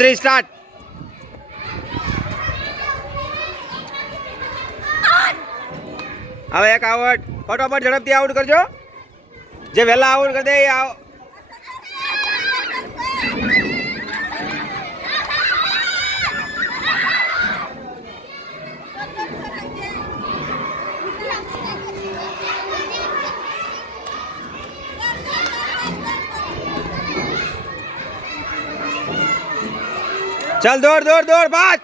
Three start હવે એક out ફટોફટ ઝડપથી આઉટ કરજો. જે વહેલા આઉટ કરી દે એ આવ ચાલ દોડ દોડ દોડ ભાગ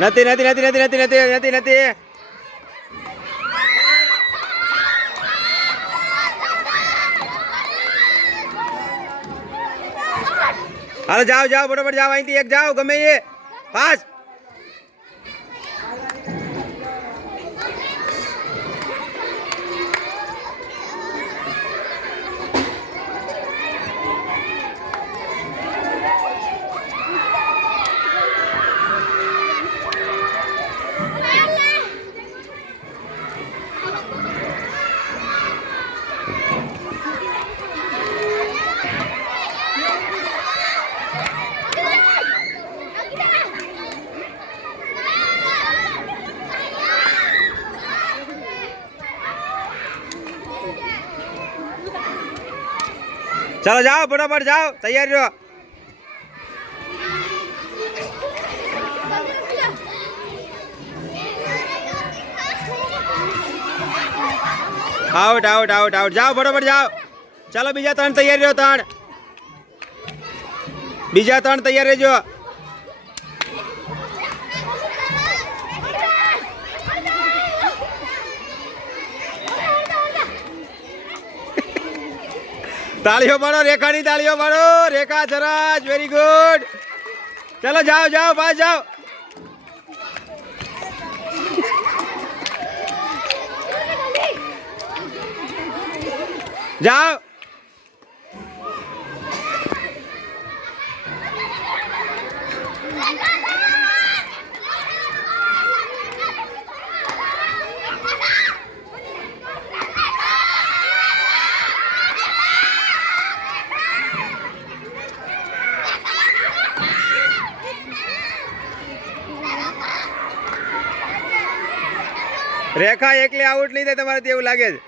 નથી નથી નથી નથી નથી નથી નથી નથી હાલો જાઓ જાઓ ફટાફટ જાઓ અહીંથી એક જાઓ ગમે એ પાસ ચાલો જાઓ, ફટાફટ જાઓ. તૈયાર રહો. આઉટ આઉટ આઉટ આઉટ જાઓ બરોબર જાઓ. ચાલો બીજા ત્રણ તૈયાર રહ્યો ત્રણ. બીજા ત્રણ તૈયાર રહેજો. તાળીઓ પાડો રેખાની તાળીઓ પાડો રેખા સરાજ વેરી ગુડ ચલો જાઓ જાઓ પાસ જાઓ જાઓ રેખા એકલી આઉટ થાય તમારે એવું લાગે છે.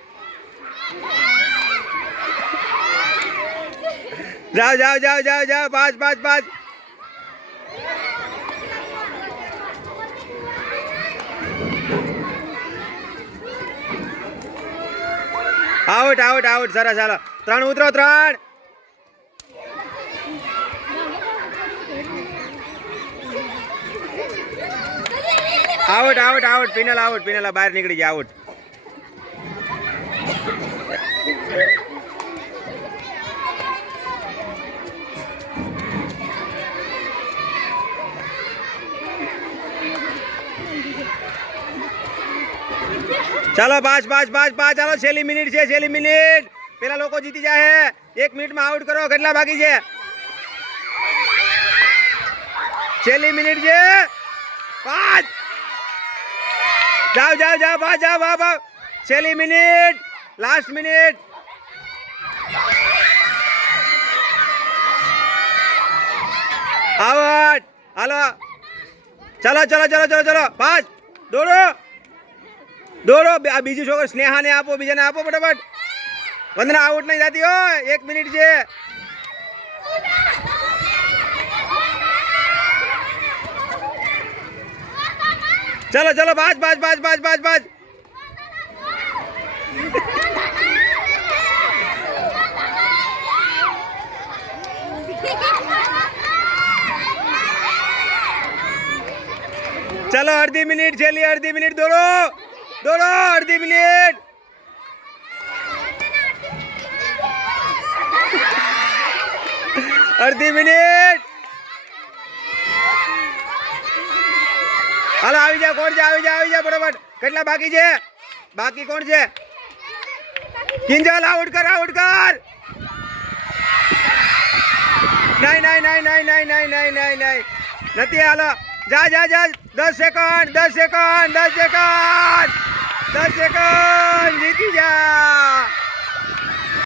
જાઓ જાઓ જાઓ જાઓ જાઓ પાંચ પાંચ પાંચ આઉટ આઉટ આઉટ સરસ ચાલો ત્રણ ઉતરો, ત્રણ. Out out out penal out penal બહાર નીકળી જાય આઉટ ચાલો પાંચ પાંચ પાંચ પાંચ ચાલો છેલ્લી મિનિટ છે છેલ્લી મિનિટ પેલા લોકો જીતી જાય એક મિનિટમાં આઉટ કરો કેટલા બાકી છે છેલ્લી મિનિટ છે પાંચ જાઓ જાઓ જાઓ, બા જાઓ, બા બા. છેલ્લી મિનિટ લાસ્ટ મિનિટ. આઉટ હાલો. ચલો ચલો ચલો ચલો ચલો. પાંચ દોડો. દોડો. આ બીજું છોકરો સ્નેહાને આપો, બીજાને આપો ફટાફટ. વંદના આઉટ નહીં થતી હોય. એક મિનિટ છે. चलो चलो, बाज बाज बाज बाज बाज बाज। चलो, अर्धी मिनट चलिए अर्धी मिनट दौड़ो दौड़ो अर्धी मिनट। अर्धी मिनट। હાલો, આવી જાય કોણ છે? આવી જાય આવી જાય બરોબર. કેટલા બાકી છે? બાકી કોણ છે? કિંજલ આઉટ કર આઉટ કર. નહીં નહીં નહીં નહીં નહીં નહીં નહીં નહીં નહીં નથી, હાલો. જા જા જા. દસ સેકન્ડ દસ સેકન્ડ દસ સેકન્ડ દસ સેકન્ડ જીતી જા.